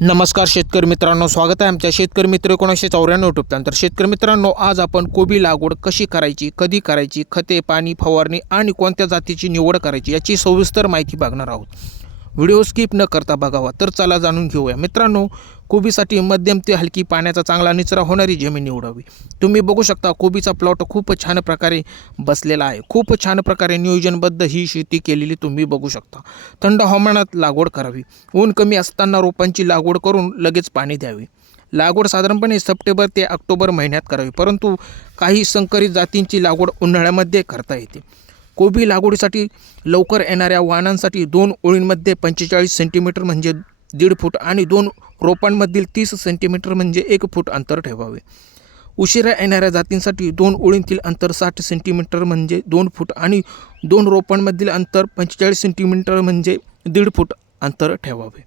नमस्कार शेतकरी मित्रांनो, स्वागत आहे आमच्या शेतकरी मित्र 1994 यूट्यूब चॅनल। तर शेतकरी मित्रांनो, आज आपण कोबी लागवड कशी करायची, कधी करायची, खते, पाणी, फवारणी आणि कोणत्या जातीची निवड करायची याची सविस्तर माहिती बघणार आहोत। व्हिडिओ स्किप न करता बघावा। तर चला जाणून घेऊया। मित्रांनो, कोबीसाठी मध्यम ते हलकी पाण्याचा चांगला निचरा होणारी जमीन निवडावी। तुम्ही बघू शकता कोबीचा प्लॉट खूप छान प्रकारे बसलेला आहे। खूप छान प्रकारे नियोजनबद्ध ही शेती केलेली तुम्ही बघू शकता। थंड हवामानात लागवड करावी। ऊन कमी असताना रोपांची लागवड करून लगेच पाणी द्यावे। लागवड साधारणपणे सप्टेंबर ते ऑक्टोबर महिन्यात करावी, परंतु काही संकरित जातींची लागवड उन्हाळ्यामध्ये करता येते। कोबी लागवडीसाठी लवकर येणाऱ्या वाणांसाठी 2 ओळींमध्ये 45 सेंटीमीटर म्हणजे 1.5 फूट आणि 2 रोपांमधील 30 सेंटीमीटर म्हणजे 1 फूट अंतर ठेवावे। उशिरा येणाऱ्या जातींसाठी 2 ओळींतील अंतर 60 सेंटीमीटर म्हणजे 2 फूट आणि 2 रोपांमधील अंतर 45 सेंटीमीटर म्हणजे 1.5 फूट अंतर ठेवावे।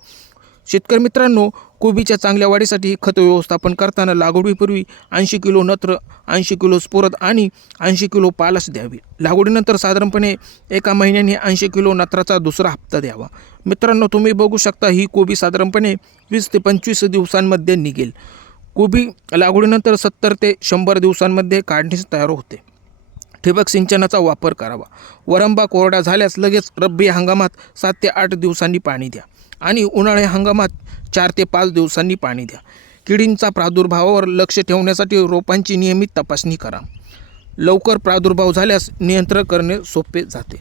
शेतकरी मित्रांनो, कोबीच्या चांगल्या वाढीसाठी खत व्यवस्थापन करताना लागवडीपूर्वी 80 किलो नत्र, 80 किलो स्फोरद आणि 80 किलो पालाश द्यावी। लागवडीनंतर साधारणपणे 1 महिन्याने 80 किलो नत्राचा दुसरा हप्ता द्यावा। मित्रांनो, तुम्ही बघू शकता ही कोबी साधारणपणे 20 ते 25 दिवसांमध्ये निघेल। कोबी लागवडीनंतर 70 ते 100 दिवसांमध्ये काढणीस तयार होते। ठिबक सिंचनाचा वापर करावा। वरंबा कोरडा झाल्यास लगेच रब्बी हंगामात 7 ते 8 दिवसांनी पाणी द्या आणि उन्हाळी हंगामात 4 ते 5 दिवसांनी पाणी द्या। किडींचा प्रादुर्भावावर लक्ष ठेवण्यासाठी रोपांची नियमित तपासणी करा। लवकर प्रादुर्भाव झाल्यास नियंत्रण करणे सोपे जाते।